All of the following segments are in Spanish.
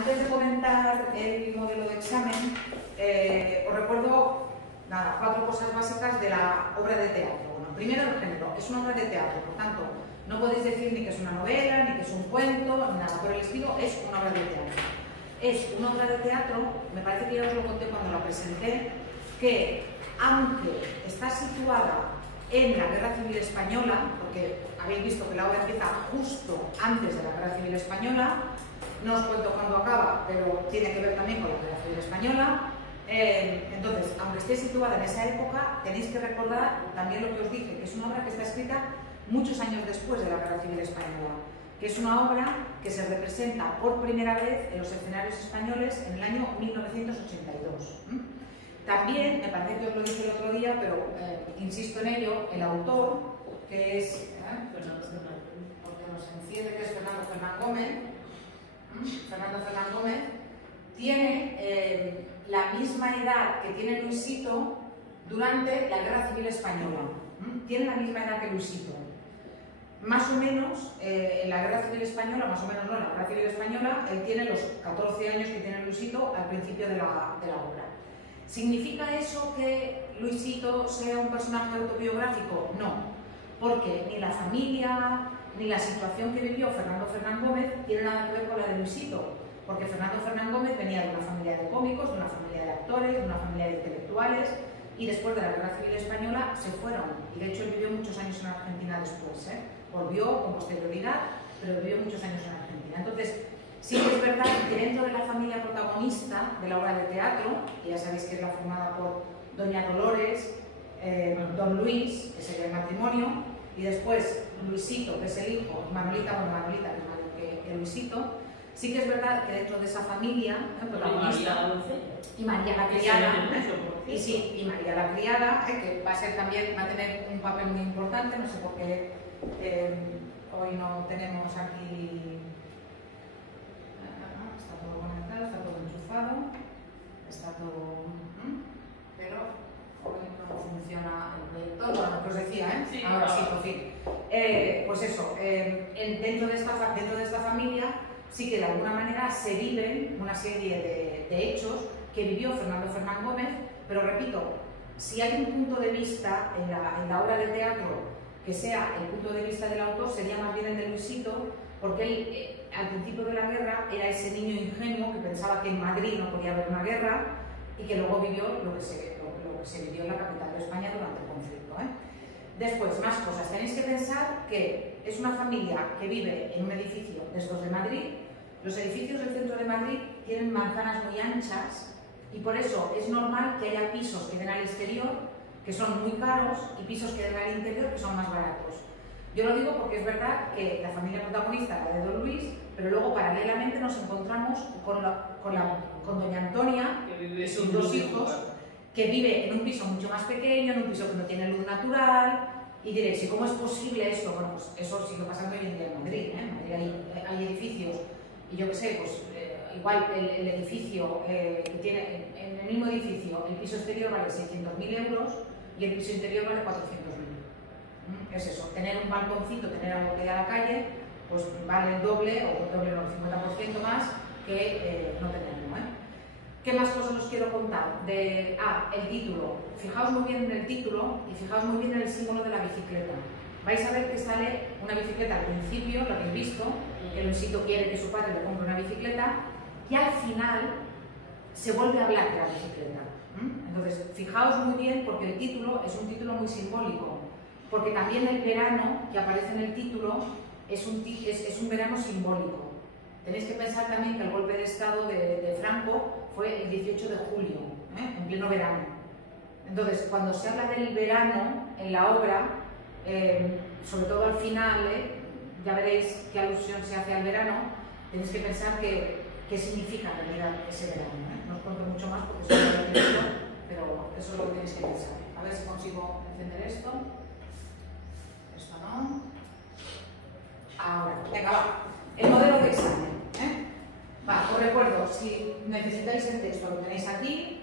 Antes de comentar el modelo de examen, os recuerdo nada, 4 cosas básicas de la obra de teatro. Bueno, primero, el género. Es una obra de teatro, por tanto, no podéis decir ni que es una novela, ni que es un cuento, ni nada por el estilo, es una obra de teatro. Es una obra de teatro, me parece que ya os lo conté cuando la presenté, que aunque está situada en la Guerra Civil Española, porque habéis visto que la obra empieza justo antes de la Guerra Civil Española, no os cuento cuándo acaba, pero tiene que ver también con la Guerra Civil Española. Entonces, aunque esté situada en esa época, tenéis que recordar también lo que os dije, que es una obra que está escrita muchos años después de la Guerra Civil Española, que es una obra que se representa por primera vez en los escenarios españoles en el año 1982. También, me parece que os lo dije el otro día, pero insisto en ello, el autor, que es, porque nos enciende, que es Fernando Fernán Gómez, tiene la misma edad que tiene Luisito durante la Guerra Civil Española. Tiene la misma edad que Luisito. Más o menos, en la Guerra Civil Española, más o menos no, en la Guerra Civil Española, él tiene los 14 años que tiene Luisito al principio de la obra. ¿Significa eso que Luisito sea un personaje autobiográfico? No, porque ni la familia ni la situación que vivió Fernando Fernán Gómez tiene nada que ver con la de Luisito, porque Fernando Fernán Gómez venía de una familia de cómicos, de una familia de actores, de una familia de intelectuales, y después de la Guerra Civil Española se fueron, y de hecho él vivió muchos años en Argentina después, volvió con posterioridad, pero vivió muchos años en Argentina. Entonces, sí que es verdad que dentro de la familia protagonista de la obra de teatro, que ya sabéis que es la formada por Doña Dolores, Don Luis, que sería el matrimonio, y después Luisito, que es el hijo, y Manolita, bueno, Manolita, que es mayor que Luisito, sí que es verdad que dentro de esa familia protagonista, y María la criada, y María la criada, que va a ser también, va a tener un papel muy importante, no sé por qué hoy no tenemos aquí. Está todo conectado, está todo enchufado, está todo, pero hoy no funciona el proyector. Bueno, lo que os decía, Sí, ahora sí, por fin. Pues eso, dentro de esta familia sí que de alguna manera se viven una serie de hechos que vivió Fernando Fernán Gómez, pero repito, si hay un punto de vista en la obra de teatro que sea el punto de vista del autor, sería más bien el de Luisito, porque él al principio de la guerra era ese niño ingenuo que pensaba que en Madrid no podía haber una guerra y que luego vivió lo que se vivió en la capital de España durante el conflicto. Después, más cosas. Tenéis que pensar que es una familia que vive en un edificio de estos de Madrid. Los edificios del centro de Madrid tienen manzanas muy anchas y por eso es normal que haya pisos que den al exterior, que son muy caros, y pisos que den al interior, que son más baratos. Yo lo digo porque es verdad que la familia protagonista es la de Don Luis, pero luego paralelamente nos encontramos con doña Antonia y sus 2 hijos, que vive en un piso mucho más pequeño, en un piso que no tiene luz natural, y diréis, ¿y cómo es posible esto? Bueno, pues eso sigue pasando hoy en día en Madrid. En Madrid hay edificios, y yo qué sé, pues igual el edificio que tiene, en el mismo edificio, el piso exterior vale 600.000 euros y el piso interior vale 400.000. Es eso, tener un balconcito, tener algo que da a la calle, pues vale el doble, o el doble no, el 50% más que no tenerlo. ¿Qué más cosas os quiero contar? El título. Fijaos muy bien en el título y fijaos muy bien en el símbolo de la bicicleta. Vais a ver que sale una bicicleta al principio, lo habéis visto, que Luisito quiere que su padre le compre una bicicleta, y al final se vuelve a hablar de la bicicleta. Entonces, fijaos muy bien porque el título es un título muy simbólico, porque también el verano que aparece en el título es un verano simbólico. Tenéis que pensar también que el golpe de estado de Franco fue el 18 de julio, en pleno verano. Entonces, cuando se habla del verano en la obra, sobre todo al final, ya veréis qué alusión se hace al verano, tenéis que pensar qué significa en realidad ese verano. No os cuento mucho más porque eso lo he dicho, pero eso es lo que tenéis que pensar. A ver si consigo encender esto. Esto no. Ahora, venga, va. El modelo de examen. Os recuerdo, si necesitáis el texto lo tenéis aquí,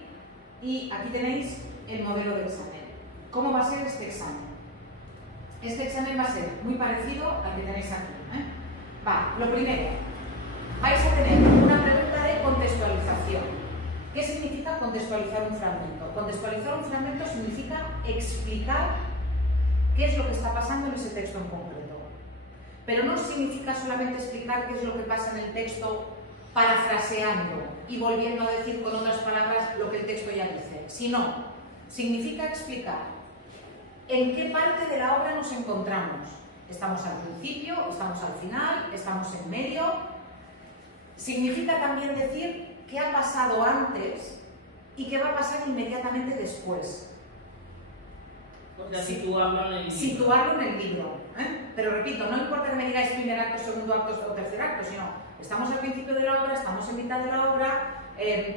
y aquí tenéis el modelo de examen. ¿Cómo va a ser este examen? Este examen va a ser muy parecido al que tenéis aquí. Lo primero, vais a tener una pregunta ¿Qué significa contextualizar un fragmento? Contextualizar un fragmento significa explicar qué es lo que está pasando en ese texto en concreto. Pero no significa solamente explicar qué es lo que pasa en el texto parafraseando y volviendo a decir con otras palabras lo que el texto ya dice, sino significa explicar en qué parte de la obra nos encontramos. ¿Estamos al principio? ¿Estamos al final? ¿Estamos en medio? Significa también decir qué ha pasado antes y qué va a pasar inmediatamente después. O sea, situarlo en el libro. Situarlo en el libro. Pero repito, no importa que me digáis primer acto, segundo acto o tercer acto, sino estamos al principio de la obra, estamos en mitad de la obra,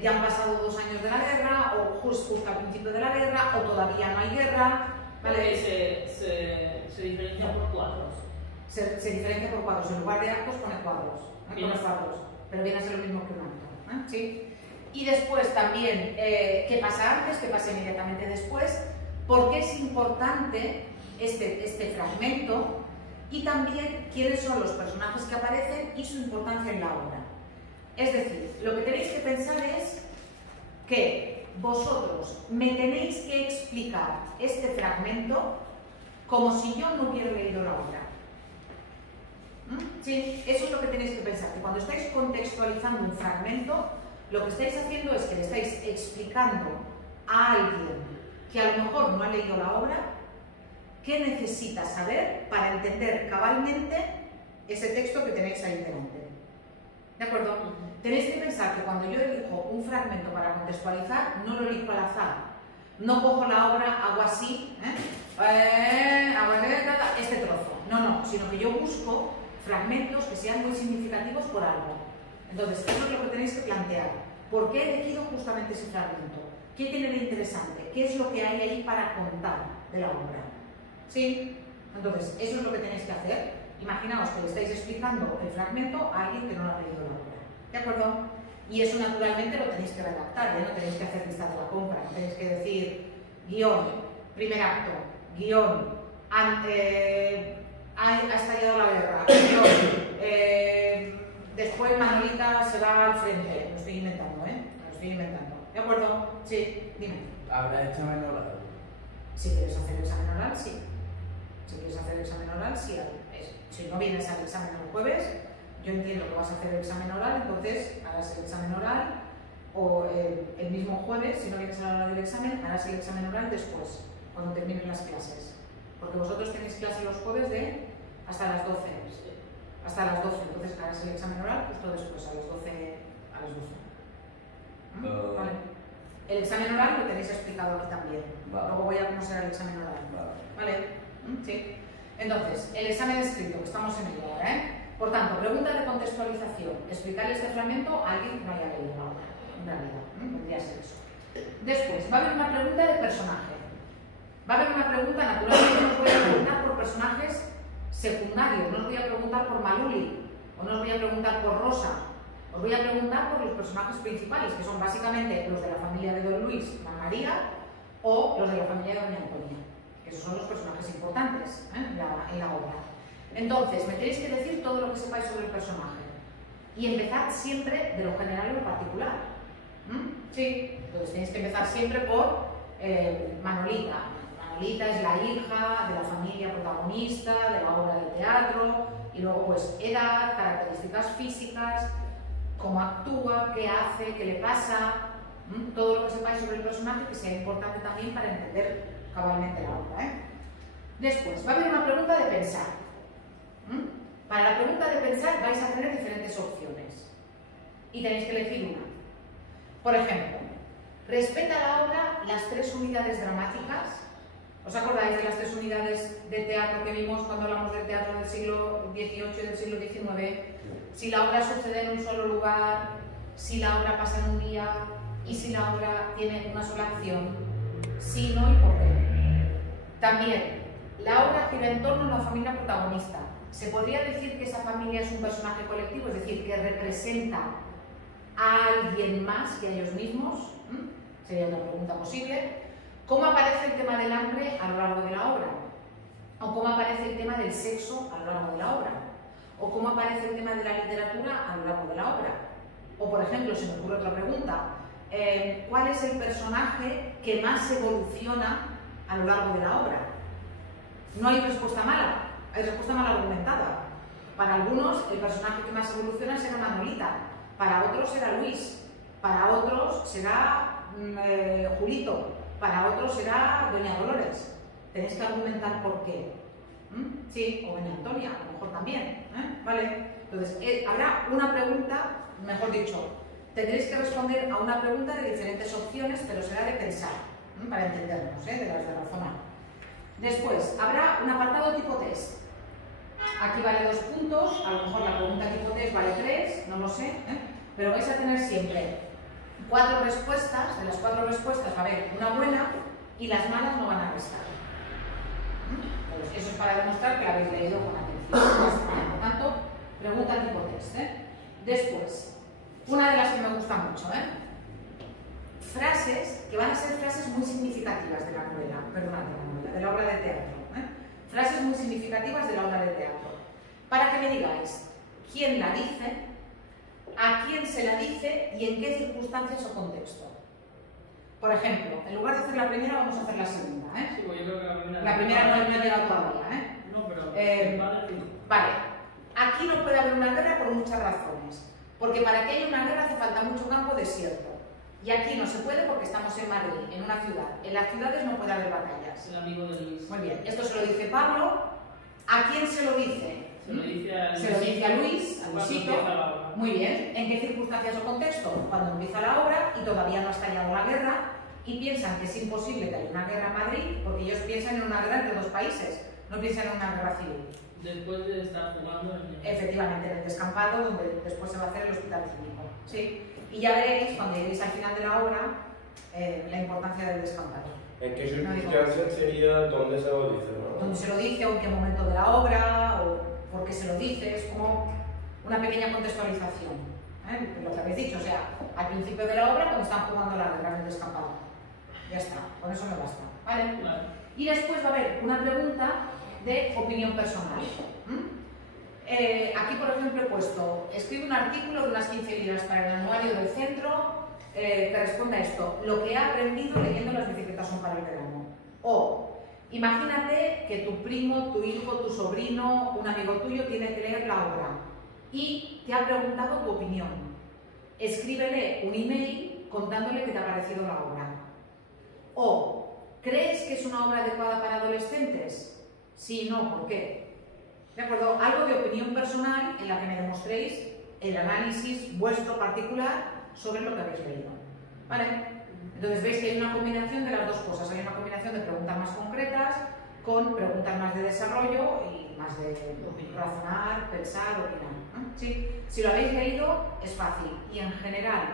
ya han pasado 2 años de la guerra, o justo al principio de la guerra, o todavía no hay guerra. ¿Vale? Se diferencia por cuadros. Se diferencia por cuadros. En lugar de actos pone cuadros. Pone cuadros. Pero viene a ser lo mismo que un acto. ¿Sí? Y después también, ¿qué pasa antes? ¿Qué pasa inmediatamente después? ¿Por qué es importante este fragmento? Y también quiénes son los personajes que aparecen y su importancia en la obra. Es decir, lo que tenéis que pensar es que vosotros me tenéis que explicar este fragmento como si yo no hubiera leído la obra. Sí, eso es lo que tenéis que pensar, que cuando estáis contextualizando un fragmento, lo que estáis haciendo es que le estáis explicando a alguien que a lo mejor no ha leído la obra qué necesita saber para entender cabalmente ese texto que tenéis ahí delante. ¿De acuerdo? Tenéis que pensar que cuando yo elijo un fragmento para contextualizar, no lo elijo al azar. No cojo la obra, hago así, este trozo. No, sino que yo busco fragmentos que sean muy significativos por algo. Entonces, eso es lo que tenéis que plantear. ¿Por qué he elegido justamente ese fragmento? ¿Qué tiene de interesante? ¿Qué es lo que hay ahí para contar de la obra? ¿Sí? Entonces, eso es lo que tenéis que hacer. Imaginaos que le estáis explicando el fragmento a alguien que no lo ha leído la obra. ¿De acuerdo? Y eso naturalmente lo tenéis que redactar, no tenéis que hacer lista de la compra, no tenéis que decir guión, primer acto, guión, ha estallado la guerra, guión, después Manolita se va al frente. Lo estoy inventando, Lo estoy inventando. ¿De acuerdo? Sí, dime. ¿Habrá examen oral? Si quieres hacer el examen oral, sí. Si quieres hacer el examen oral, sí. Si no vienes al examen el jueves, yo entiendo que vas a hacer el examen oral, entonces harás el examen oral, o el mismo jueves, si no vienes a la hora del examen, harás el examen oral después, cuando terminen las clases. Porque vosotros tenéis clase los jueves hasta las 12. Hasta las 12, entonces harás el examen oral justo después, a las 12. ¿Vale? El examen oral lo tenéis explicado aquí también. Vale. Luego voy a cómo será el examen oral. ¿Vale? Sí. Entonces, el examen escrito, que estamos en ello ahora, Por tanto, pregunta de contextualización. Explicarle este fragmento a alguien que no haya leído la obra, en realidad. Podría ser eso. Después, va a haber una pregunta de personaje. Va a haber una pregunta, naturalmente, no os voy a preguntar por personajes secundarios, no os voy a preguntar por Maluli, o no os voy a preguntar por Rosa, os voy a preguntar por los personajes principales, que son básicamente los de la familia de Don Luis, Ana María, o los de la familia de Doña Antonia. Esos son los personajes importantes en la obra. Entonces, me tenéis que decir todo lo que sepáis sobre el personaje. Y empezad siempre de lo general a lo particular. Sí, entonces tenéis que empezar siempre por Manolita. Manolita es la hija de la familia protagonista, de la obra de teatro, y luego pues edad, características físicas, cómo actúa, qué hace, qué le pasa, todo lo que sepáis sobre el personaje que sea importante también para entender cabalmente la obra. Después, va a haber una pregunta de pensar. Para la pregunta de pensar vais a tener diferentes opciones y tenéis que elegir una. Por ejemplo, ¿respeta la obra las 3 unidades dramáticas? ¿Os acordáis de las 3 unidades de teatro que vimos cuando hablamos del teatro del siglo XVIII y del siglo XIX? Si la obra sucede en un solo lugar, si la obra pasa en un día y si la obra tiene una sola acción, si no y por qué. También, la obra gira en torno a una familia protagonista. ¿Se podría decir que esa familia es un personaje colectivo? Es decir, que representa a alguien más que a ellos mismos. Sería una pregunta posible. ¿Cómo aparece el tema del hambre a lo largo de la obra? ¿O cómo aparece el tema del sexo a lo largo de la obra? ¿O cómo aparece el tema de la literatura a lo largo de la obra? O, por ejemplo, se me ocurre otra pregunta. ¿cuál es el personaje que más evoluciona a lo largo de la obra? No hay respuesta mala, hay respuesta mal argumentada. Para algunos, el personaje que más evoluciona será Manolita, para otros será Luis, para otros será Julito, para otros será Doña Dolores. Tenéis que argumentar por qué. Sí, o Doña Antonia, a lo mejor también. ¿Vale? Entonces, habrá una pregunta, mejor dicho, tendréis que responder a una pregunta de diferentes opciones, pero será de pensar, para entendernos, de las de razonar. Después, habrá un apartado tipo test. Aquí vale 2 puntos, a lo mejor la pregunta tipo test vale 3, no lo sé, pero vais a tener siempre 4 respuestas. De las 4 respuestas va a haber una buena y las malas no van a restar. Pues eso es para demostrar que la habéis leído con atención. Por tanto, pregunta tipo test. Después, una de las que me gusta mucho, frases que van a ser frases muy significativas de la novela, de la obra de teatro. Frases muy significativas de la obra de teatro. Para que me digáis quién la dice, a quién se la dice y en qué circunstancias o contexto. Por ejemplo, en lugar de hacer la primera, vamos a hacer la segunda. Sí, pues yo creo que la primera no ha llegado todavía. No, pero vale. Aquí no puede haber una guerra por muchas razones. Porque para que haya una guerra hace falta mucho campo desierto. Y aquí no se puede porque estamos en Madrid, en una ciudad. En las ciudades no puede haber batallas. El amigo de Luis. Muy bien, esto se lo dice Pablo. ¿A quién se lo dice? Se lo dice a Luis, a Luisito. Muy bien. ¿En qué circunstancias o contexto? Cuando empieza la obra y todavía no ha estallado la guerra y piensan que es imposible que haya una guerra en Madrid porque ellos piensan en una guerra entre 2 países, no piensan en una guerra civil. Después de estar jugando en... Efectivamente, en el descampado donde después se va a hacer el hospital clínico. ¿Sí? Y ya veréis, cuando lleguéis al final de la obra, la importancia del descampado. ¿En qué circunstancias sería dónde se lo dice? ¿No? Dónde se lo dice, o en qué momento de la obra, o por qué se lo dice, es como una pequeña contextualización. Lo que habéis dicho, o sea, al principio de la obra, cuando están jugando la guerra en el descampado. Ya está, con eso me basta. ¿Vale? Vale. Y después va a haber una pregunta de opinión personal. Aquí, por ejemplo, he puesto, escribe un artículo de unas 15 libras para el anuario del centro que responda a esto: lo que he aprendido leyendo Las bicicletas son para el verano. O, imagínate que tu primo, tu hijo, tu sobrino, un amigo tuyo tiene que leer la obra y te ha preguntado tu opinión. Escríbele un email contándole qué te ha parecido la obra. O, ¿crees que es una obra adecuada para adolescentes? Sí, no, ¿por qué? ¿De acuerdo? Algo de opinión personal en la que me demostréis el análisis vuestro particular sobre lo que habéis leído. ¿Vale? Entonces veis que hay una combinación de las 2 cosas. Hay una combinación de preguntas más concretas con preguntas más de desarrollo y más de razonar, pensar, opinar. ¿Sí? Si lo habéis leído, es fácil. Y en general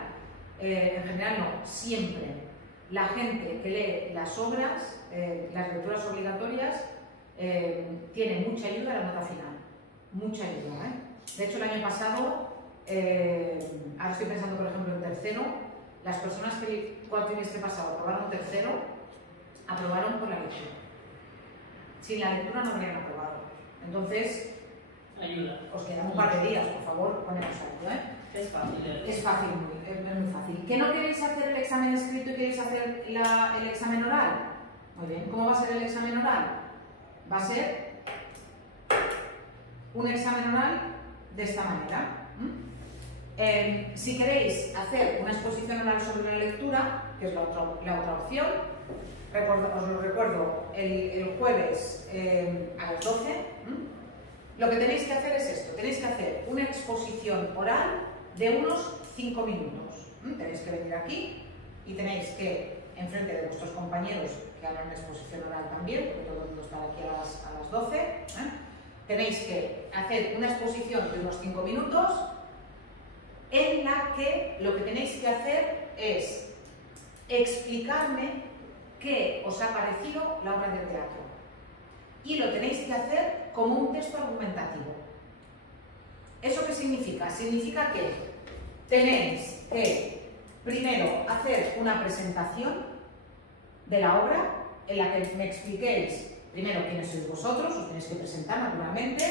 no, siempre la gente que lee las obras, las lecturas obligatorias, tiene mucha ayuda a la nota final. Mucha ayuda. De hecho, el año pasado, ahora estoy pensando, por ejemplo, en tercero, las personas que el cuatrimestre pasado aprobaron tercero, aprobaron por la lectura. Sin la lectura no habrían aprobado. Entonces, ayuda. Os quedan un par de días, por favor, poneros a ello. Es fácil. Es fácil, es muy fácil. ¿Que no queréis hacer el examen escrito y queréis hacer el examen oral? Muy bien. ¿Cómo va a ser el examen oral? Va a ser un examen oral de esta manera. Si queréis hacer una exposición oral sobre la lectura, que es la otra opción, os lo recuerdo, el jueves a las 12, lo que tenéis que hacer es esto: tenéis que hacer una exposición oral de unos 5 minutos. Tenéis que venir aquí y tenéis que, enfrente de vuestros compañeros que hagan una exposición oral también, porque todo el mundo está aquí a las 12, tenéis que hacer una exposición de unos 5 minutos en la que lo que tenéis que hacer es explicarme qué os ha parecido la obra de teatro. Y lo tenéis que hacer como un texto argumentativo. ¿Eso qué significa? Significa que tenéis que primero hacer una presentación de la obra en la que me expliquéis primero quiénes sois vosotros, os tenéis que presentar naturalmente,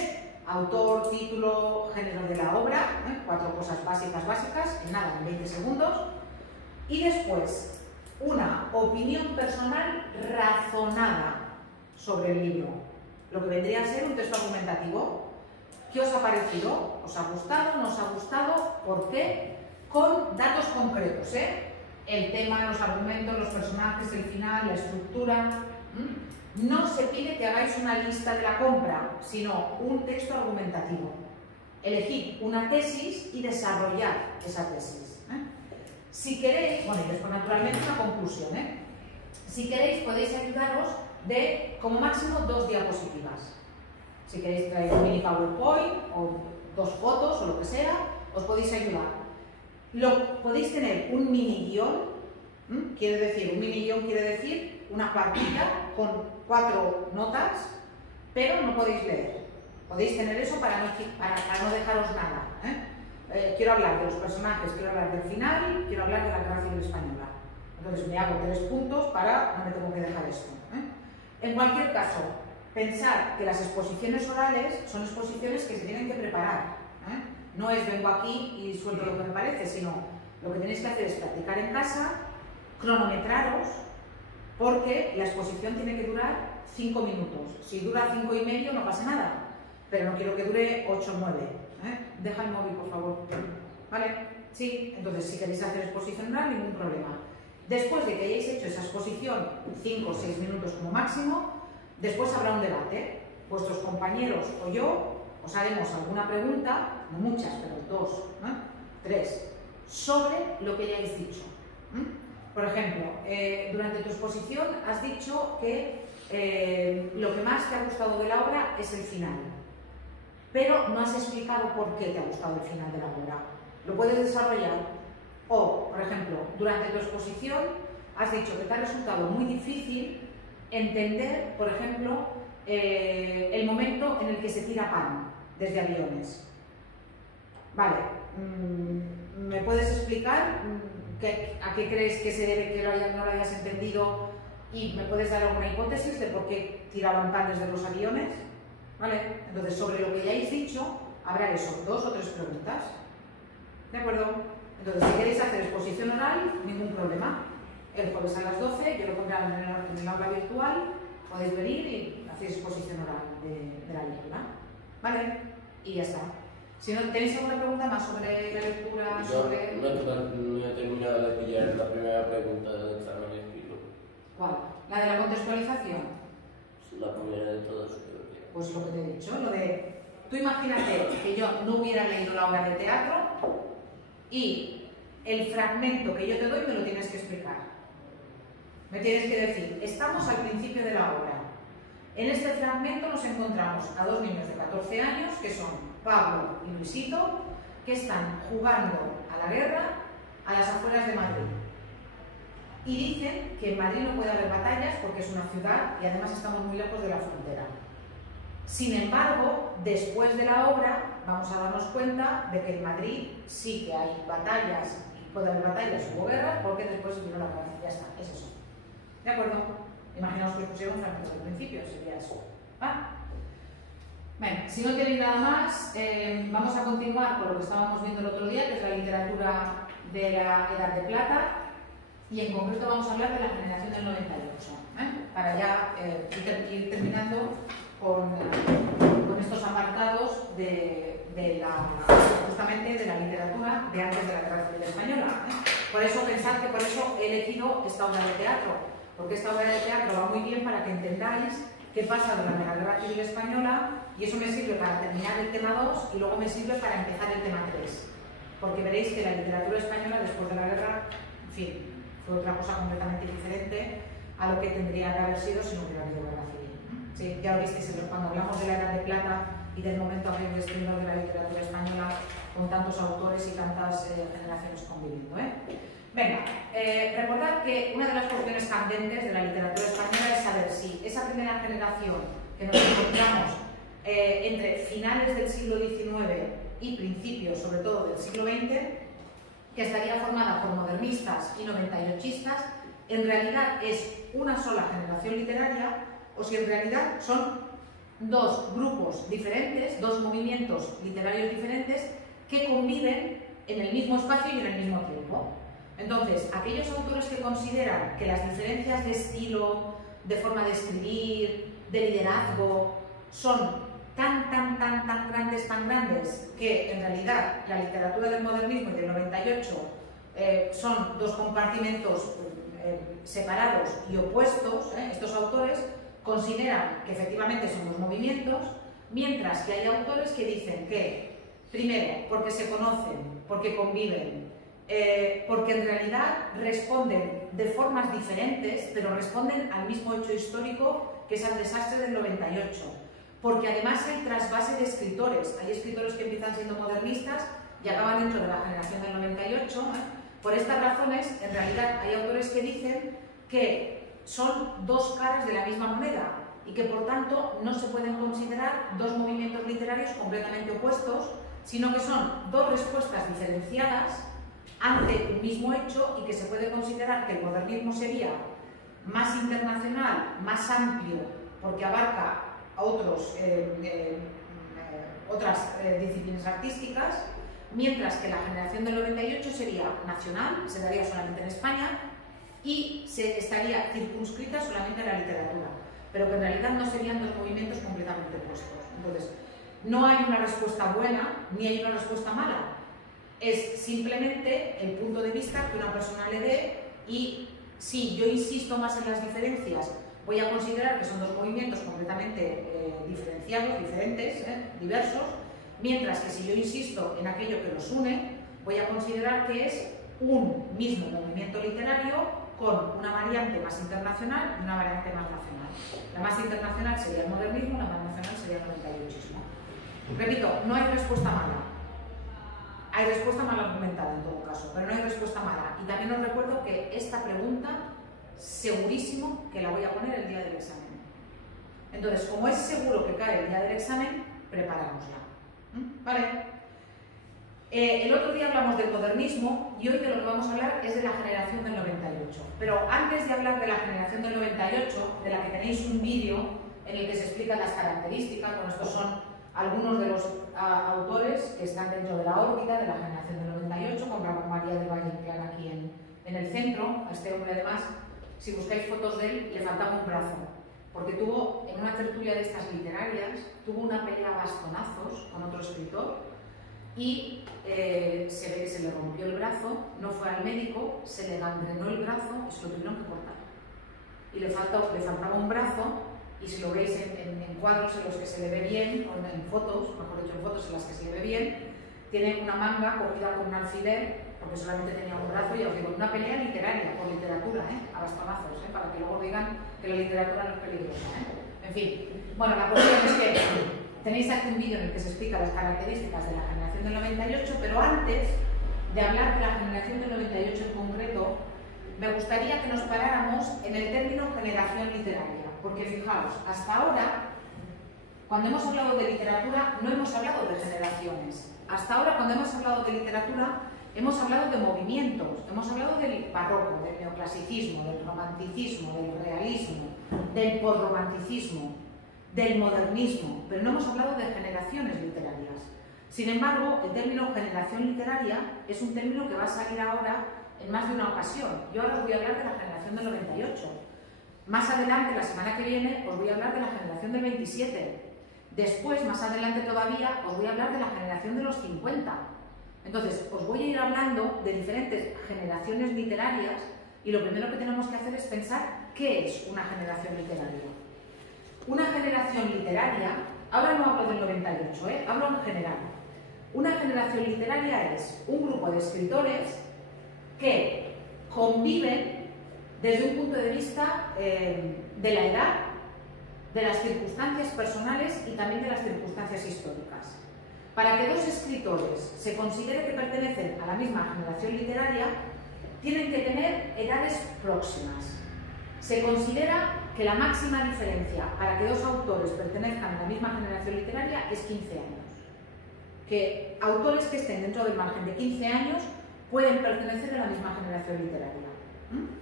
autor, título, género de la obra, 4 cosas básicas, en nada, en 20 segundos. Y después, una opinión personal razonada sobre el libro, lo que vendría a ser un texto argumentativo. ¿Qué os ha parecido? ¿Os ha gustado? ¿No os ha gustado? ¿Por qué? Con datos concretos, ¿eh? El tema, los argumentos, los personajes, el final, la estructura. No se pide que hagáis una lista de la compra, sino un texto argumentativo. Elegid una tesis y desarrollad esa tesis. Si queréis, bueno, y después naturalmente una conclusión, si queréis podéis ayudaros de como máximo 2 diapositivas. Si queréis traer un mini PowerPoint o 2 fotos o lo que sea, os podéis ayudar. Podéis tener un mini guión, quiere decir, un mini guión quiere decir una partita con 4 notas, pero no podéis leer. Podéis tener eso para no dejaros nada. Quiero hablar de los personajes, quiero hablar del final, quiero hablar de la Guerra Civil Española. Entonces me hago 3 puntos para no me tengo que dejar esto. En cualquier caso, pensad que las exposiciones orales son exposiciones que se tienen que preparar. No es vengo aquí y suelto lo que me parece, sino lo que tenéis que hacer es practicar en casa, cronometraros, porque la exposición tiene que durar 5 minutos. Si dura 5 y medio no pasa nada, pero no quiero que dure 8 o 9. Deja el móvil, por favor. ¿Vale? Sí, entonces si queréis hacer exposición oral, ningún problema. Después de que hayáis hecho esa exposición, 5 o 6 minutos como máximo, después habrá un debate. Vuestros compañeros o yo os haremos alguna pregunta, no muchas, pero 2, 3, sobre lo que hayáis dicho. Por ejemplo, durante tu exposición has dicho que lo que más te ha gustado de la obra es el final, pero no has explicado por qué te ha gustado el final de la obra. ¿Lo puedes desarrollar? O, por ejemplo, durante tu exposición has dicho que te ha resultado muy difícil entender, por ejemplo, el momento en el que se tira pan desde aviones. Vale, ¿me puedes explicar a qué crees que se debe que no lo hayas entendido y me puedes dar alguna hipótesis de por qué tiraban pan desde los aviones? Vale, entonces sobre lo que ya habéis dicho habrá eso, 2 o 3 preguntas. ¿De acuerdo? Entonces si queréis hacer exposición oral, ningún problema. El jueves a las 12, yo lo pondré en el aula virtual, podéis venir y hacéis exposición oral de la lectura. ¿Vale? Y ya está. Si no tenéis alguna pregunta más sobre la lectura, sobre... No he terminado de pillar la primera pregunta del examen escrito. ¿Cuál? ¿La de la contextualización? La primera de todas, creo que. Pues lo que te he dicho, lo de... Tú imagínate que yo no hubiera leído la obra de teatro y el fragmento que yo te doy me lo tienes que explicar. Me tienes que decir, estamos al principio de la obra. En este fragmento nos encontramos a 2 niños de 14 años, que son Pablo y Luisito, que están jugando a la guerra a las afueras de Madrid. Y dicen que en Madrid no puede haber batallas porque es una ciudad y además estamos muy lejos de la frontera. Sin embargo, después de la obra vamos a darnos cuenta de que en Madrid sí que hay batallas, y puede haber batallas o hubo guerras, porque después vino la guerra. Ya está, es eso. ¿De acuerdo? Imaginaos que os pusieron un fragmento del principio, sería eso. ¿Ah? Bueno, si no tenéis nada más, vamos a continuar con lo que estábamos viendo el otro día, que es la literatura de la Edad de Plata, y en concreto vamos a hablar de la generación del 98, para ya ir terminando con estos apartados justamente de la literatura de antes de la Guerra Civil Española. Por eso pensad que por eso he elegido esta obra de teatro, porque esta obra de teatro va muy bien para que entendáis qué pasa durante la Guerra Civil Española, y eso me sirve para terminar el tema 2 y luego me sirve para empezar el tema 3, porque veréis que la literatura española después de la guerra, en fin, fue otra cosa completamente diferente a lo que tendría que haber sido si no hubiera habido guerra civil. Sí, ya lo visteis cuando hablamos de la Edad de Plata y del momento esplendor de la literatura española con tantos autores y tantas generaciones conviviendo. Venga, recordad que una de las cuestiones candentes de la literatura española es saber si esa primera generación que nos encontramos entre finales del siglo XIX y principios, sobre todo del siglo XX, que estaría formada por modernistas y 98istas, en realidad es una sola generación literaria, o si en realidad son 2 grupos diferentes, 2 movimientos literarios diferentes que conviven en el mismo espacio y en el mismo tiempo. Entonces, aquellos autores que consideran que las diferencias de estilo, de forma de escribir, de liderazgo, son tan grandes, que en realidad la literatura del modernismo y del 98 son dos compartimentos separados y opuestos, estos autores consideran que efectivamente son dos movimientos, mientras que hay autores que dicen que, primero, porque se conocen, porque conviven, porque en realidad responden de formas diferentes, pero responden al mismo hecho histórico que es el desastre del 98. Porque además hay trasvase de escritores. Hay escritores que empiezan siendo modernistas y acaban dentro de la generación del 98. Por estas razones, en realidad hay autores que dicen que son dos caras de la misma moneda y que por tanto no se pueden considerar dos movimientos literarios completamente opuestos, sino que son dos respuestas diferenciadas ante un mismo hecho y que se puede considerar que el modernismo sería más internacional, más amplio, porque abarca a otras disciplinas artísticas, mientras que la generación del 98 sería nacional, se daría solamente en España y se estaría circunscrita solamente a la literatura, pero que en realidad no serían dos movimientos completamente opuestos. Entonces, no hay una respuesta buena ni hay una respuesta mala. Es simplemente el punto de vista que una persona le dé y si yo insisto más en las diferencias, voy a considerar que son dos movimientos completamente diferenciados, diferentes, diversos, mientras que si yo insisto en aquello que los une, voy a considerar que es un mismo movimiento literario con una variante más internacional y una variante más nacional. La más internacional sería el modernismo, la más nacional sería el 98ismo. Repito, no hay respuesta mala. Hay respuesta mal argumentada en todo caso, pero no hay respuesta mala. Y también os recuerdo que esta pregunta, segurísimo que la voy a poner el día del examen. Entonces, como es seguro que cae el día del examen, preparámosla. ¿Vale? El otro día hablamos del modernismo y hoy de lo que vamos a hablar es de la generación del 98. Pero antes de hablar de la generación del 98, de la que tenéis un vídeo en el que se explican las características, bueno, estos son algunos de los autores que están dentro de la órbita de la generación del 98, con María de Valle Inclán aquí en el centro. A este hombre además, si buscáis fotos de él, le faltaba un brazo, porque tuvo, en una tertulia de estas literarias, tuvo una pelea a bastonazos con otro escritor y se ve que se le rompió el brazo, no fue al médico, se le gangrenó el brazo y se lo tuvieron que cortar. Y le faltaba un brazo. Y si lo veis en cuadros en los que se le ve bien, o en fotos, mejor dicho, en fotos en las que se le ve bien, tiene una manga cogida con un alfiler, porque solamente tenía un brazo, y os digo, una pelea literaria, por literatura, a bastonazos, para que luego digan que la literatura no es peligrosa. En fin, bueno, la cuestión es que tenéis aquí un vídeo en el que se explica las características de la generación del 98, pero antes de hablar de la generación del 98 en concreto, me gustaría que nos paráramos en el término generación literaria. Porque fijaos, hasta ahora, cuando hemos hablado de literatura, no hemos hablado de generaciones. Hasta ahora, cuando hemos hablado de literatura, hemos hablado de movimientos, hemos hablado del barroco, del neoclasicismo, del romanticismo, del realismo, del posromanticismo, del modernismo, pero no hemos hablado de generaciones literarias. Sin embargo, el término generación literaria es un término que va a salir ahora en más de una ocasión. Yo ahora os voy a hablar de la generación del 98. Más adelante, la semana que viene, os voy a hablar de la generación del 27. Después, más adelante todavía, os voy a hablar de la generación de los 50. Entonces, os voy a ir hablando de diferentes generaciones literarias y lo primero que tenemos que hacer es pensar qué es una generación literaria. Una generación literaria, ahora no hablo del 98, hablo en general. Una generación literaria es un grupo de escritores que conviven desde un punto de vista de la edad, de las circunstancias personales y también de las circunstancias históricas. Para que dos escritores se considere que pertenecen a la misma generación literaria, tienen que tener edades próximas. Se considera que la máxima diferencia para que dos autores pertenezcan a la misma generación literaria es 15 años. Que autores que estén dentro del margen de 15 años pueden pertenecer a la misma generación literaria.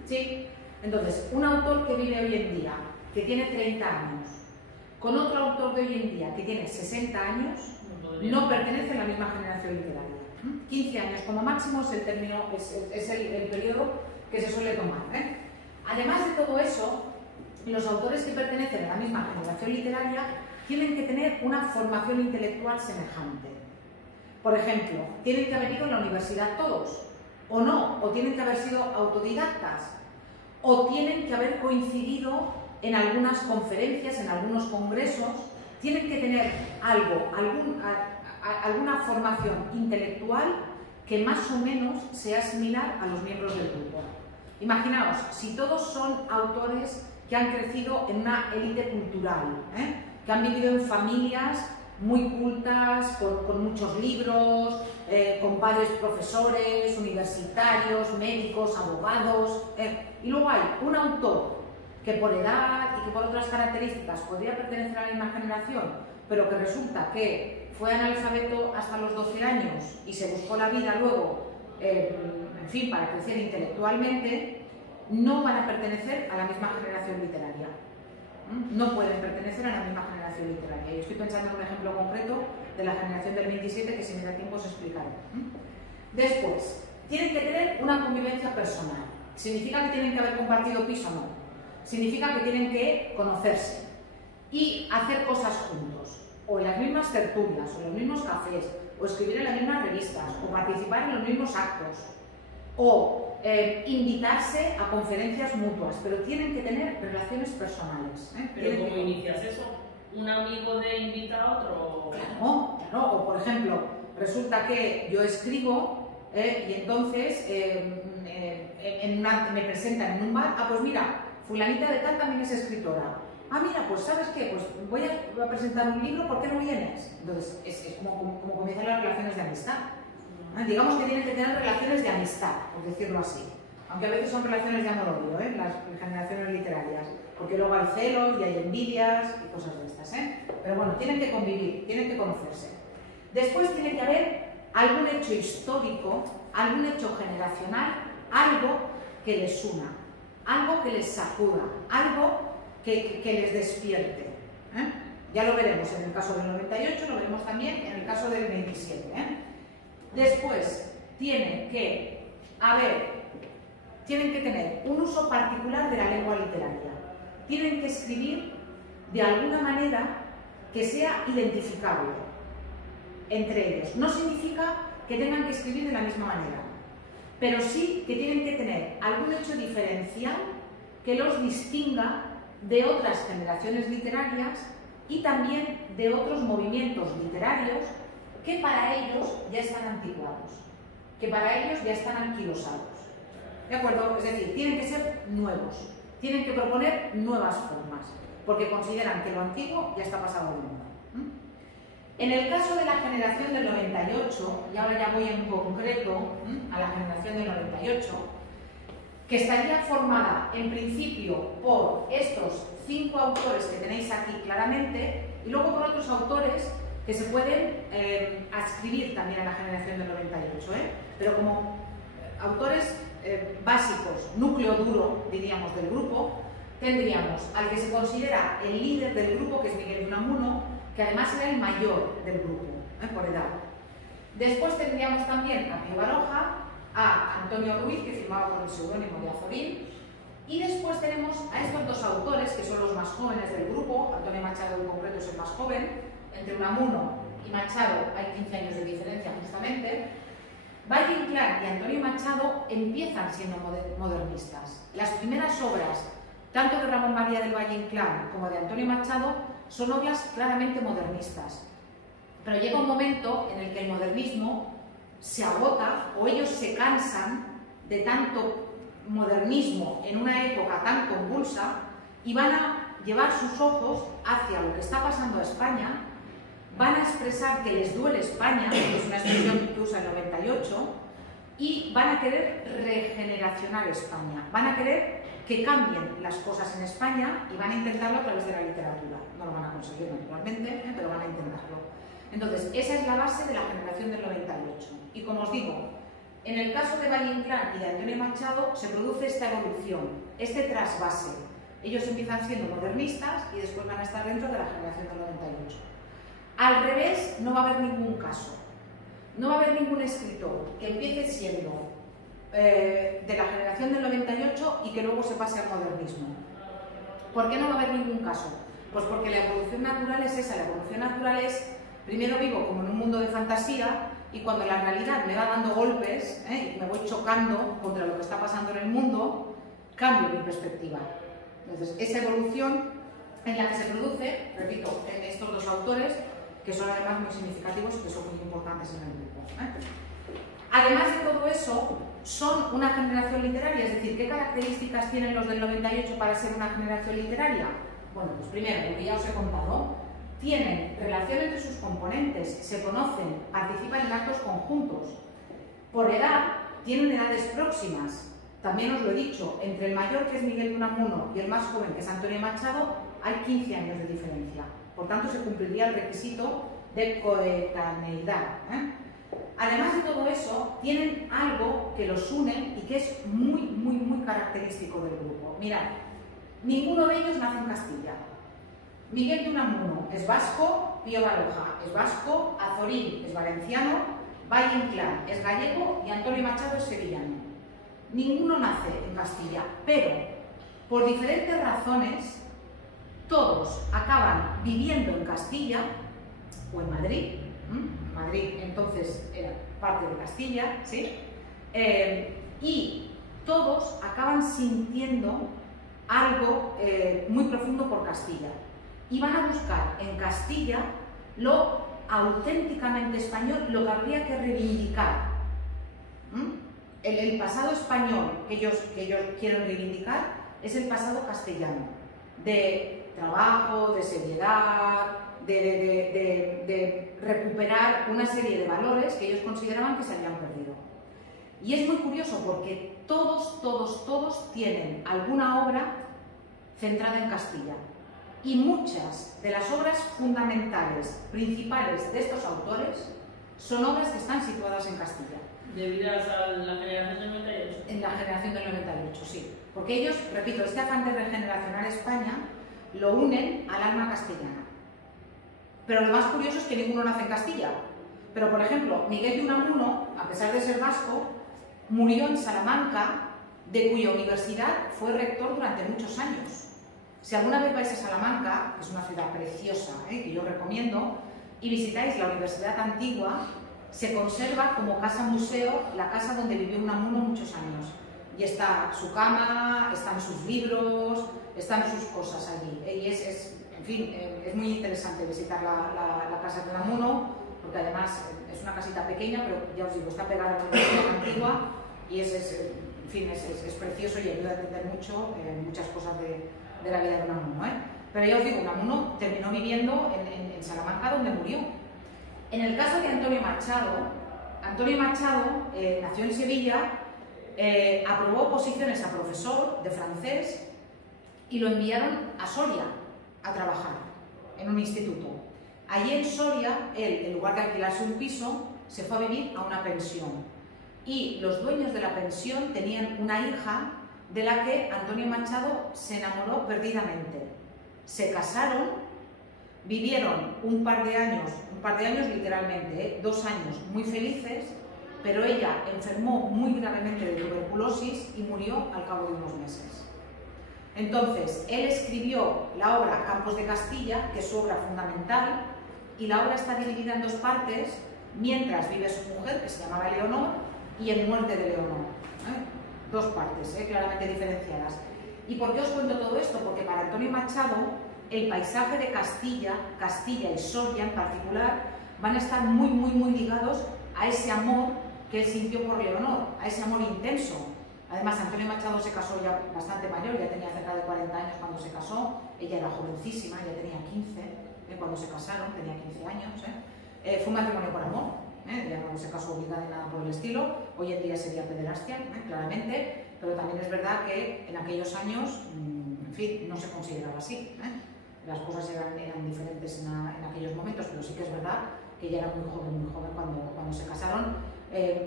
¿Sí? Entonces, un autor que vive hoy en día, que tiene 30 años, con otro autor de hoy en día que tiene 60 años, no pertenece a la misma generación literaria. 15 años como máximo es el término, es el periodo que se suele tomar. Además de todo eso, los autores que pertenecen a la misma generación literaria tienen que tener una formación intelectual semejante. Por ejemplo, tienen que haber ido a la universidad todos, o no, o tienen que haber sido autodidactas, o tienen que haber coincidido en algunas conferencias, en algunos congresos, tienen que tener alguna formación intelectual que más o menos sea similar a los miembros del grupo. Imaginaos, si todos son autores que han crecido en una élite cultural, que han vivido en familias muy cultas, con muchos libros, con padres profesores, universitarios, médicos, abogados, y luego hay un autor que por edad y que por otras características podría pertenecer a la misma generación, pero que resulta que fue analfabeto hasta los 12 años y se buscó la vida luego, en fin, para crecer intelectualmente, no van a pertenecer a la misma generación literaria. No pueden pertenecer a la misma generación literaria. Y estoy pensando en un ejemplo concreto de la generación del 27 que si me da tiempo os explicaré. Después, tienen que tener una convivencia personal. ¿Significa que tienen que haber compartido piso? No. Significa que tienen que conocerse y hacer cosas juntos, o en las mismas tertulias, o en los mismos cafés, o escribir en las mismas revistas, o participar en los mismos actos, o invitarse a conferencias mutuas, pero tienen que tener relaciones personales. Pero ¿cómo inicias eso? ¿Un amigo de invita a otro? Claro, claro. O por ejemplo, resulta que yo escribo y entonces me presentan en un bar, pues mira, fulanita de tal también es escritora. Mira, pues ¿sabes qué? Pues voy a presentar un libro, ¿por qué no vienes? Entonces, es como comienzan las relaciones de amistad. Digamos que tienen que tener relaciones de amistad, por decirlo así. Aunque a veces son relaciones de amor-odio, las generaciones literarias. Porque luego hay celos y hay envidias y cosas de estas. Pero bueno, tienen que convivir, tienen que conocerse. Después tiene que haber algún hecho histórico, algún hecho generacional, algo que les una, algo que les sacuda, algo que les despierte. Ya lo veremos en el caso del 98, lo veremos también en el caso del 27. Después, tienen que tener un uso particular de la lengua literaria. Tienen que escribir de alguna manera que sea identificable entre ellos. No significa que tengan que escribir de la misma manera, pero sí que tienen que tener algún hecho diferencial que los distinga de otras generaciones literarias y también de otros movimientos literarios que para ellos ya están anticuados, que para ellos ya están anquilosados. ¿De acuerdo? Es decir, tienen que ser nuevos, tienen que proponer nuevas formas, porque consideran que lo antiguo ya está pasado de moda. En el caso de la generación del 98, y ahora ya voy en concreto a la generación del 98, que estaría formada en principio por estos 5 autores que tenéis aquí claramente, y luego por otros autores que se pueden adscribir también a la generación del 98, pero como autores básicos, núcleo duro, diríamos, del grupo, tendríamos al que se considera el líder del grupo, que es Miguel de Unamuno, que además era el mayor del grupo, por edad. Después tendríamos también a Pío Baroja, a Antonio Ruiz, que firmaba con el seudónimo de Azorín, y después tenemos a estos 2 autores, que son los más jóvenes del grupo. Antonio Machado en concreto es el más joven. Entre Unamuno y Machado hay 15 años de diferencia justamente. Valle Inclán y Antonio Machado empiezan siendo modernistas. Las primeras obras, tanto de Ramón María del Valle Inclán como de Antonio Machado, son obras claramente modernistas. Pero llega un momento en el que el modernismo se agota o ellos se cansan de tanto modernismo en una época tan convulsa y van a llevar sus ojos hacia lo que está pasando a España, van a expresar que les duele España, que es una expresión que usa el 98, y van a querer regeneracionar España, van a querer que cambien las cosas en España y van a intentarlo a través de la literatura. No lo van a conseguir naturalmente, pero van a intentarlo. Entonces, esa es la base de la generación del 98. Y como os digo, en el caso de Valle Inclán y de Antonio Machado se produce esta evolución, este trasvase. Ellos empiezan siendo modernistas y después van a estar dentro de la generación del 98. Al revés, no va a haber ningún caso. no va a haber ningún escritor que empiece siendo de la generación del 98 y que luego se pase al modernismo. ¿Por qué no va a haber ningún caso? Pues porque la evolución natural es esa, la evolución natural es, primero vivo como en un mundo de fantasía y cuando la realidad me va dando golpes, y me voy chocando contra lo que está pasando en el mundo, cambio mi perspectiva. Entonces, esa evolución en la que se produce, repito, en estos dos autores, que son además muy significativos y que son muy importantes en el grupo. Además de todo eso, son una generación literaria, es decir, ¿qué características tienen los del 98 para ser una generación literaria? Bueno, pues primero, lo que ya os he contado, tienen relación entre sus componentes, se conocen, participan en actos conjuntos. Por edad, tienen edades próximas. También os lo he dicho, entre el mayor, que es Miguel de Unamuno, y el más joven, que es Antonio Machado, hay 15 años de diferencia. Por tanto, se cumpliría el requisito de coetaneidad. Además de todo eso, tienen algo que los une y que es muy característico del grupo. Mirad, ninguno de ellos nace en Castilla. Miguel de Unamuno es vasco, Pío Baroja es vasco, Azorín es valenciano, Valle Inclán es gallego y Antonio Machado es sevillano. Ninguno nace en Castilla, pero por diferentes razones todos acaban viviendo en Castilla o en Madrid. Madrid entonces era parte de Castilla, ¿sí? Y todos acaban sintiendo algo muy profundo por Castilla y van a buscar en Castilla lo auténticamente español, lo que habría que reivindicar. El pasado español que ellos quieren reivindicar es el pasado castellano, de trabajo, de seriedad, de recuperar una serie de valores que ellos consideraban que se habían perdido. Y es muy curioso porque todos tienen alguna obra centrada en Castilla. Y muchas de las obras fundamentales, principales de estos autores, son obras que están situadas en Castilla. Debidas a la generación del 98. En la generación del 98, sí. Porque ellos, repito, este afán de regeneracionar España lo unen al alma castellana. Pero lo más curioso es que ninguno nace en Castilla. Pero, por ejemplo, Miguel de Unamuno, a pesar de ser vasco, murió en Salamanca, de cuya universidad fue rector durante muchos años. Si alguna vez vais a Salamanca, que es una ciudad preciosa, que yo recomiendo, y visitáis la Universidad Antigua, se conserva como casa-museo la casa donde vivió Unamuno muchos años. Y está su cama, están sus libros, están sus cosas allí. Y en fin, es muy interesante visitar la casa de Unamuno, porque además es una casita pequeña, pero ya os digo, está pegada a la Universidad Antigua y en fin, es precioso y ayuda a entender muchas cosas de la vida de Unamuno. Pero ya os digo, Unamuno terminó viviendo en Salamanca, donde murió. En el caso de Antonio Machado nació en Sevilla, aprobó oposiciones a profesor de francés y lo enviaron a Soria a trabajar en un instituto. Allí en Soria, él, en lugar de alquilarse un piso, se fue a vivir a una pensión. Y los dueños de la pensión tenían una hija de la que Antonio Machado se enamoró perdidamente. Se casaron, vivieron un par de años literalmente, 2 años muy felices, pero ella enfermó muy gravemente de tuberculosis y murió al cabo de unos meses. Entonces, él escribió la obra Campos de Castilla, que es su obra fundamental, y la obra está dividida en 2 partes, mientras vive su mujer, que se llamaba Leonor, y en muerte de Leonor. 2 partes, claramente diferenciadas. ¿Y por qué os cuento todo esto? Porque para Antonio Machado, el paisaje de Castilla y Soria en particular, van a estar muy ligados a ese amor que él sintió por Leonor, a ese amor intenso. Además, Antonio Machado se casó ya bastante mayor, ya tenía cerca de 40 años cuando se casó, ella era jovencísima, ya tenía 15 cuando se casaron, tenía 15 años. Fue un matrimonio por amor, ya no se casó obligada ni nada por el estilo. Hoy en día sería pederastia, claramente, pero también es verdad que en aquellos años, en fin, no se consideraba así. Las cosas eran diferentes en aquellos momentos, pero sí que es verdad que ella era muy joven cuando se casaron.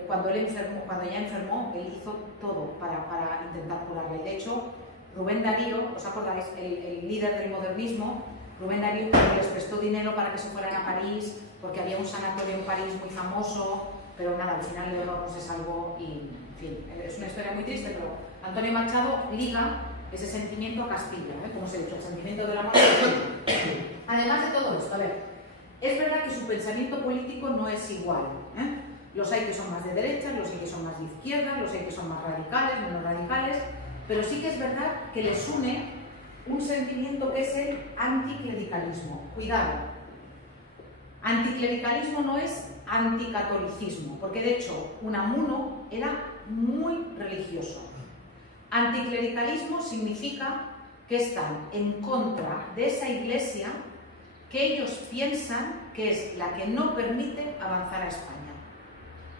Cuando ella enfermó, él hizo todo para intentar curarla. Y de hecho, Rubén Darío, ¿os acordáis? El líder del modernismo, Rubén Darío les prestó dinero para que se fueran a París, porque había un sanatorio en París muy famoso, pero nada, al final Leonor se salvó y, en fin, es una historia muy triste, pero Antonio Machado liga ese sentimiento a Castilla, como os he dicho, el sentimiento del amor. Además de todo esto, a ver, es verdad que su pensamiento político no es igual, Los hay que son más de derecha, los hay que son más de izquierda, los hay que son más radicales, menos radicales, pero sí que es verdad que les une un sentimiento que es el anticlericalismo. Cuidado, anticlericalismo no es anticatolicismo, porque de hecho Unamuno era muy religioso. Anticlericalismo significa que están en contra de esa iglesia que ellos piensan que es la que no permite avanzar a España.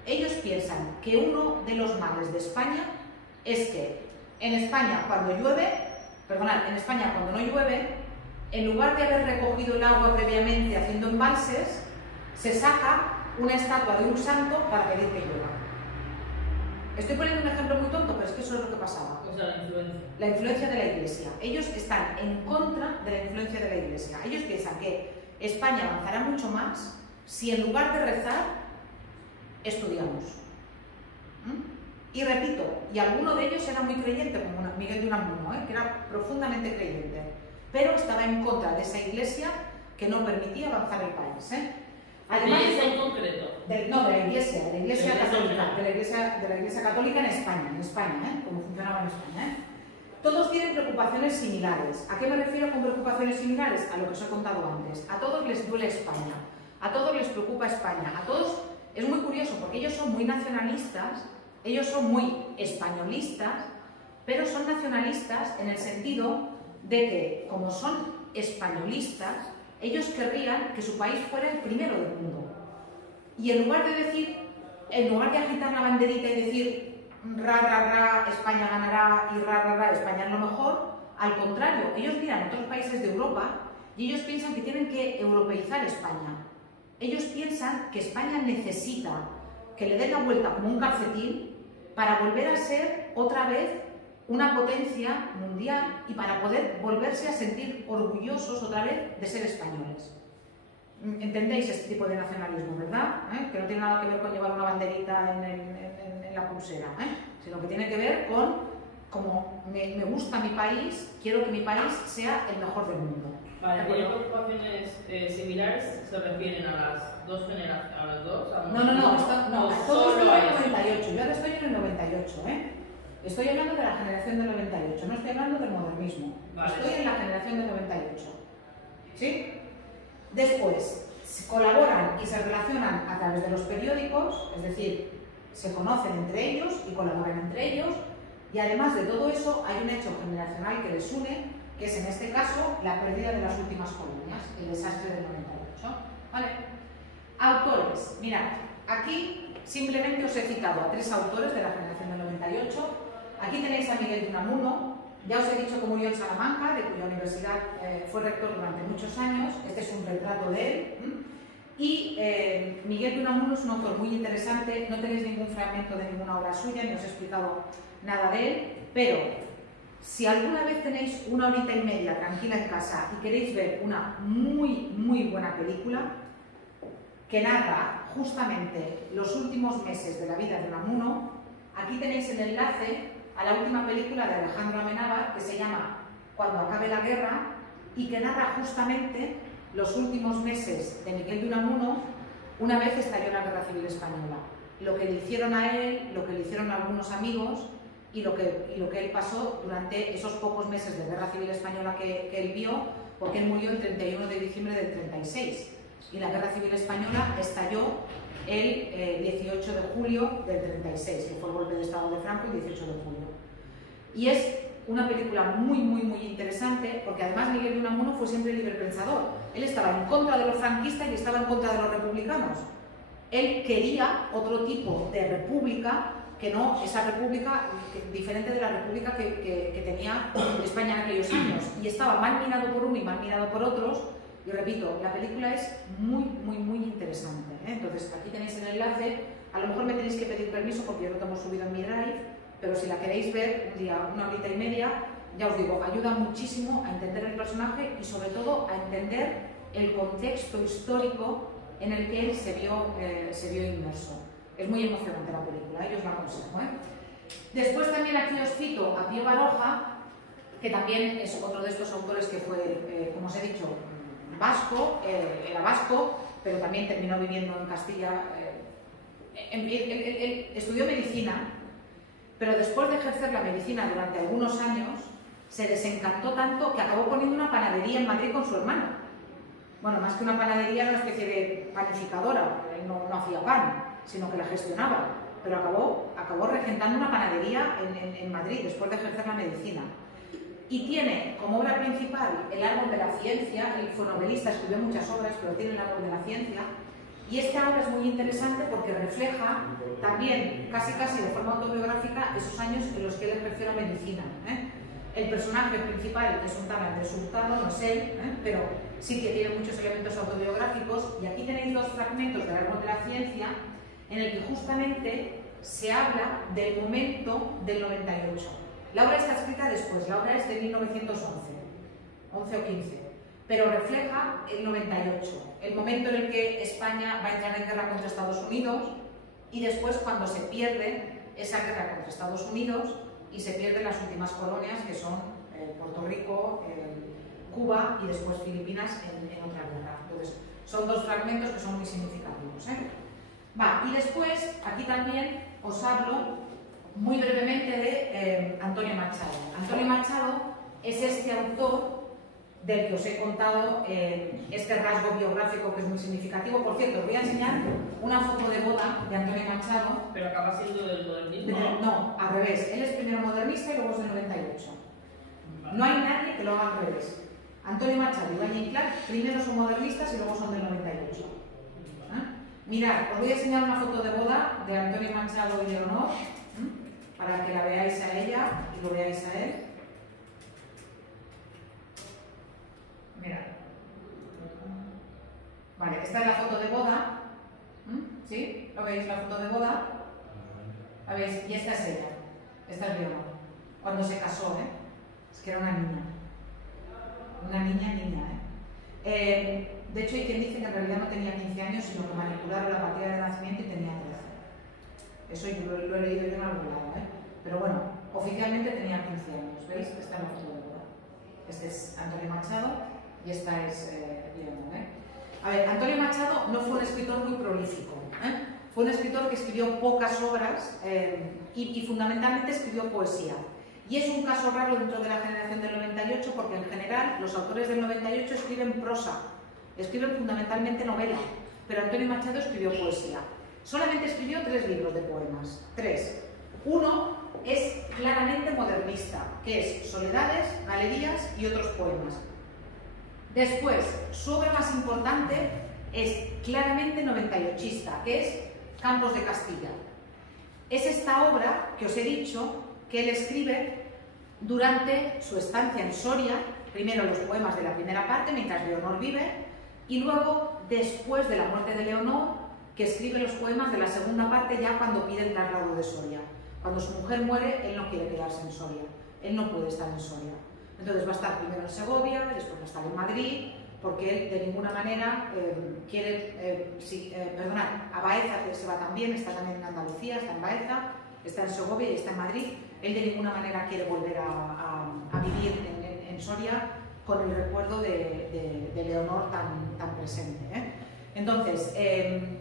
Ellos piensan que uno de los males de España es que en España cuando no llueve, en lugar de haber recogido el agua previamente haciendo embalses, se saca una estatua de un santo para pedir que llueva. Estoy poniendo un ejemplo muy tonto, pero es que eso es lo que pasaba. O sea, la influencia. La influencia de la Iglesia. Ellos están en contra de la influencia de la Iglesia. Ellos piensan que España avanzará mucho más si en lugar de rezar, estudiamos. Y repito, y alguno de ellos era muy creyente, como Miguel de Unamuno, que era profundamente creyente, pero estaba en contra de esa Iglesia que no permitía avanzar el país. Además, en concreto. de la Iglesia católica, de la Iglesia católica en España, como funcionaba en España. Todos tienen preocupaciones similares. ¿A qué me refiero con preocupaciones similares? A lo que os he contado antes. A todos les duele España, a todos les preocupa España, a todos. Es muy curioso porque ellos son muy nacionalistas, ellos son muy españolistas, pero son nacionalistas en el sentido de que, como son españolistas, ellos querrían que su país fuera el primero del mundo. Y en lugar de agitar la banderita y decir ra, España ganará y ra, España es lo mejor, al contrario, ellos miran a otros países de Europa y ellos piensan que tienen que europeizar España. Ellos piensan que España necesita que le den la vuelta como un calcetín para volver a ser otra vez una potencia mundial y para poder volverse a sentir orgullosos otra vez de ser españoles. ¿Entendéis este tipo de nacionalismo, verdad? Que no tiene nada que ver con llevar una banderita en la pulsera, sino que tiene que ver con, como me gusta mi país, quiero que mi país sea el mejor del mundo. Vale, ¿tiene preocupaciones similares? ¿Se refieren a las dos generaciones? ¿A las dos? No, todo esto en el 98. Yo ahora estoy en el 98, Estoy hablando de la generación del 98, no estoy hablando del modernismo. Vale. Estoy en la generación del 98. ¿Sí? Después, colaboran y se relacionan a través de los periódicos, es decir, se conocen entre ellos y colaboran entre ellos, y además de todo eso hay un hecho generacional que les une, que es en este caso la pérdida de las últimas colonias, el desastre del 98. ¿Vale? Autores. Mirad, aquí simplemente os he citado a 3 autores de la generación del 98. Aquí tenéis a Miguel de Unamuno. Ya os he dicho que murió en Salamanca, de cuya universidad fue rector durante muchos años. Este es un retrato de él. Y Miguel de Unamuno es un autor muy interesante. No tenéis ningún fragmento de ninguna obra suya, ni os he explicado nada de él, pero si alguna vez tenéis una horita y media tranquila en casa y queréis ver una muy buena película que narra justamente los últimos meses de la vida de Unamuno, aquí tenéis el enlace a la última película de Alejandro Amenábar, que se llama Cuando acabe la guerra, y que narra justamente los últimos meses de Miguel de Unamuno una vez estalló la Guerra Civil Española. Lo que le hicieron a él, lo que le hicieron a algunos amigos y lo que él pasó durante esos pocos meses de Guerra Civil Española que él vio, porque él murió el 31 de diciembre del 36 y la Guerra Civil Española estalló el 18 de julio del 36, que fue el golpe de Estado de Franco el 18 de julio. Y es una película muy interesante, porque además Miguel de Unamuno fue siempre liberpensador. Él estaba en contra de los franquistas y estaba en contra de los republicanos. Él quería otro tipo de república, que no esa república diferente de la república que tenía España en aquellos años. Y estaba mal mirado por uno y mal mirado por otros. Y repito, la película es muy interesante, Entonces, aquí tenéis el enlace. A lo mejor me tenéis que pedir permiso porque yo lo tengo subido en mi drive, pero si la queréis ver un día, una horita y media, ya os digo, ayuda muchísimo a entender el personaje y sobre todo a entender el contexto histórico en el que él se vio inmerso. Es muy emocionante la película, yo os la aconsejo. Después también aquí os cito a Pío Baroja, que también es otro de estos autores que fue, como os he dicho, vasco, era vasco, pero también terminó viviendo en Castilla. Él estudió medicina, pero después de ejercer la medicina durante algunos años, se desencantó tanto que acabó poniendo una panadería en Madrid con su hermano. Bueno, más que una panadería, era una especie de panificadora. Él no hacía pan, sino que la gestionaba, pero acabó regentando una panadería en Madrid después de ejercer la medicina. Y tiene como obra principal El árbol de la ciencia. Él fue novelista, escribió muchas obras, pero tiene El árbol de la ciencia. Y esta obra es muy interesante porque refleja también, casi de forma autobiográfica, esos años en los que él ejerció la medicina. El personaje principal es un tal Andrés Hurtado, no es él, pero sí que tiene muchos elementos autobiográficos. Y aquí tenéis dos fragmentos del árbol de la ciencia en el que justamente se habla del momento del 98. La obra está escrita después, la obra es de 1911, 11 o 15, pero refleja el 98, el momento en el que España va a entrar en guerra contra Estados Unidos y después cuando se pierde esa guerra contra Estados Unidos y se pierden las últimas colonias que son Puerto Rico, Cuba y después Filipinas en otra guerra. Entonces, son dos fragmentos que son muy significativos. Y después, aquí también os hablo muy brevemente de Antonio Machado. Antonio Machado es este autor del que os he contado este rasgo biográfico que es muy significativo. Por cierto, os voy a enseñar una foto de boda de Antonio Machado. Pero acaba siendo del modernismo. No, al revés. Él es primero modernista y luego es del 98. No hay nadie que lo haga al revés. Antonio Machado y Valle Inclán primero son modernistas y luego son del 98. Mirad, os voy a enseñar una foto de boda de Antonio Machado y Leonor, para que la veáis a ella y lo veáis a él. Mirad. Vale, esta es la foto de boda. ¿Sí? ¿Lo veis? La foto de boda. ¿La veis? Y esta es ella. Esta es Leonor. Cuando se casó, Es que era una niña. Una niña, de hecho, hay quien dice que en realidad no tenía 15 años, sino que manipularon la partida de nacimiento y tenía 13. Eso yo lo he leído yo en algún lado, Pero bueno, oficialmente tenía 15 años, ¿veis? Esta es la foto de boda. Este es Antonio Machado y esta es Leonor, A ver, Antonio Machado no fue un escritor muy prolífico, Fue un escritor que escribió pocas obras y fundamentalmente escribió poesía. Y es un caso raro dentro de la generación del 98 porque en general los autores del 98 escriben prosa, escriben fundamentalmente novela, pero Antonio Machado escribió poesía. Solamente escribió 3 libros de poemas, 3. Uno es claramente modernista, que es Soledades, Galerías y otros poemas. Después, su obra más importante es claramente 98ista, que es Campos de Castilla. Es esta obra que os he dicho que él escribe durante su estancia en Soria, primero los poemas de la primera parte, mientras Leonor vive, y luego, después de la muerte de Leonor, que escribe los poemas de la segunda parte ya cuando pide el traslado de Soria. Cuando su mujer muere, él no quiere quedarse en Soria, él no puede estar en Soria. Entonces va a estar primero en Segovia, después va a estar en Madrid, porque él de ninguna manera quiere, a Baeza, que se va también, está también en Andalucía, está en Baeza, está en Segovia y está en Madrid. Él de ninguna manera quiere volver a vivir en Soria con el recuerdo de Leonor tan presente. Entonces,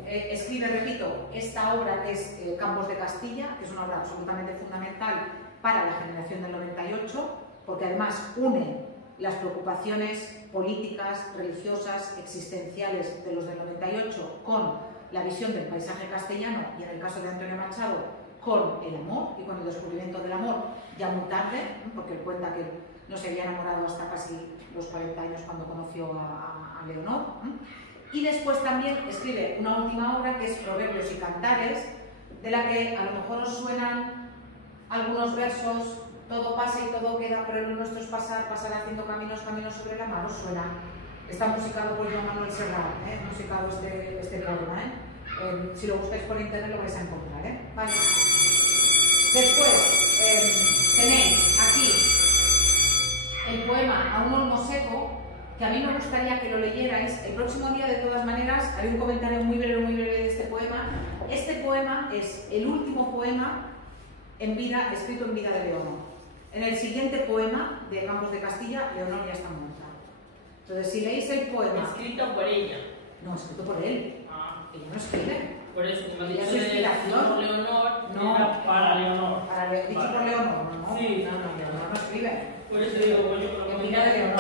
escribe, repito, esta obra que es Campos de Castilla, que es una obra absolutamente fundamental para la generación del 98, porque además une las preocupaciones políticas, religiosas, existenciales de los del 98 con la visión del paisaje castellano y en el caso de Antonio Machado con el amor y con el descubrimiento del amor ya muy tarde, porque él cuenta que no se había enamorado hasta casi los 40 años cuando conoció a Leonor. Y después también escribe una última obra que es Proverbios y Cantares, de la que a lo mejor os suenan algunos versos: todo pasa y todo queda, pero lo nuestro es pasar, pasar haciendo caminos, caminos sobre la mar. ¿Os suena? Está musicado por Joan Manuel Serrat, musicado este poema. Si lo buscáis por internet lo vais a encontrar. Vale. Después tenéis aquí el poema A un olmo seco, que a mí me gustaría que lo leyerais. El próximo día, de todas maneras, haré un comentario muy breve de este poema. Este poema es el último poema escrito en vida de Leonor. En el siguiente poema de Campos de Castilla, Leonor ya está muerta. Entonces, si leéis el poema... Escrito por ella. No, escrito por él. Ella no escribe. Por eso, como has Ella dicho, es inspiración. por Leonor, No, era para Leonor. Dicho por Leonor, no. Sí. No, Leonor no escribe. Por eso digo, yo creo que En vida de Leonor.